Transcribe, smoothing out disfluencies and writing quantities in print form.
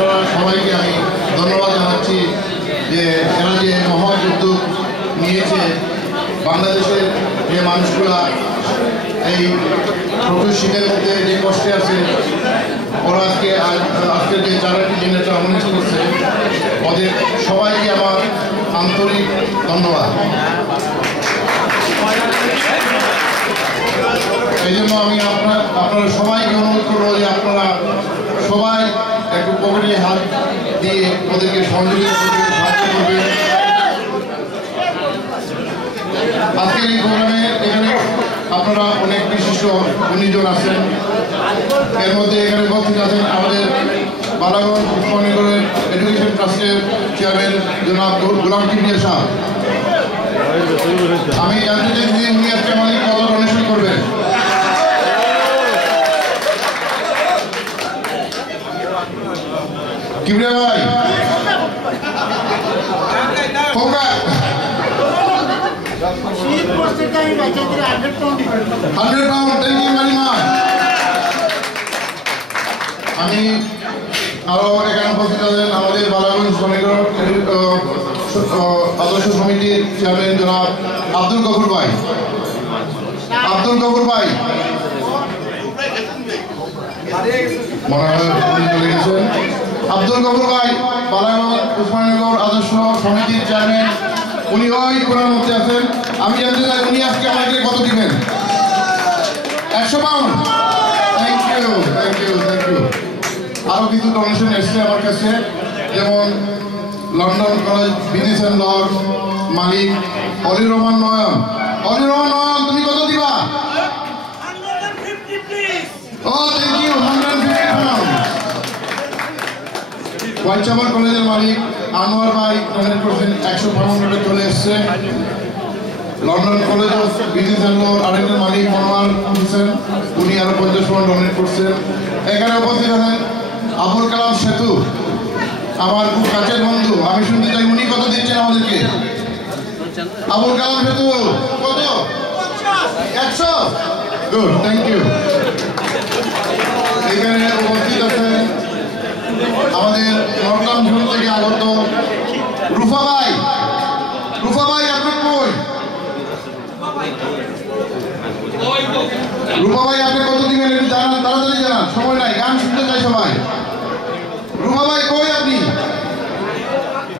আপনারা সবাইকে আমি ধন্যবাদ জানাচ্ছি যে এরা যে মহৎ উদ্যোগ নিয়েছে বাংলাদেশের যে মানুষগুলা এই প্রচুর শীতের মধ্যে যে কষ্টে আছে ওরা আজকের যে চারাটি জেনারেটর অর্গানাইজ করছে ওদের সবাইকে আমার আন্তরিক ধন্যবাদ। এই জন্য আমি আপনারা সবাইকে অনুরোধ করবো যে আপনারা সবাই একটু পকেটে হাত দিয়ে ওদেরকে সহযোগিতা করবেন, সাহায্য করবেন। আজকের এই প্রোগ্রামে এখানে আপনারা অনেক বিশিষ্ট গুণীজন আছেন, এর মধ্যে এখানে উপস্থিত আছেন আমাদের বালাগঞ্জ উসমানীগঞ্জের এডুকেশন ট্রাস্টের চেয়ারম্যান জনাব গোলাম কিবরিয়া সাহেব। আমি জানতে চাই যে উনি আজকে আমাদের কত ডোনেশন করবেন। কিবরিয়া ভাই আমি আরো এখানে উপস্থিত আছেন আমাদের বালাগঞ্জ আদর্শ সমিতির চেয়ারম্যান জনাব আব্দুল গফুর ভাই। আব্দুল গফুর ভাই মনে হয় চলে গেছেন। আব্দুল গফুর ভাই বালাগঞ্জ উসমানীনগর আদর্শ সমিতির চেয়ারম্যান, উনি ওই কোনার মধ্যে আছেন। আমি জানতে চাই উনি আজকে আমাকে কত দিবেন? 100 pound. Thank you, thank you, thank you. আরো কিছু ডোনেশন এসছে আমার কাছে, যেমন লন্ডন কলেজ বিজনেস অ্যান্ড লর মালিক অলি রহমান নয়ন। অলি রহমান নয়ন, তুমি কত দিবা? ও থ্যাংক ইউ, 150 পাউন্ড। হোয়াইটচাপার কলেজের মালিক আনোয়ার ভাই ডোনেট করছেন 100 পাউন্ড চলে এসছে। London college of business and law আরেকজন মালিক মনোয়ার হোসেন, উনি আরো 50 পাউন্ড ডোনেট করছেন। এখানে উপস্থিত আছেন আবুল কালাম সেতু, আমার খুব কাছের বন্ধু। আমি শুনতে চাই উনি কত দিচ্ছেন আমাদেরকে? আবুল কালাম সেতু কত? 100। Good, thank you. এখানে উপস্থিত আছেন আমাদের নরকাম ঝুল থেকে আগত রুফা ভাই। রুফা ভাই আপনার কই? রুফা ভাই আপনি কত দিবেন জানান, তাড়াতাড়ি জানান, সময় নাই, গান শুনতে চাই সবাই। রুফা ভাই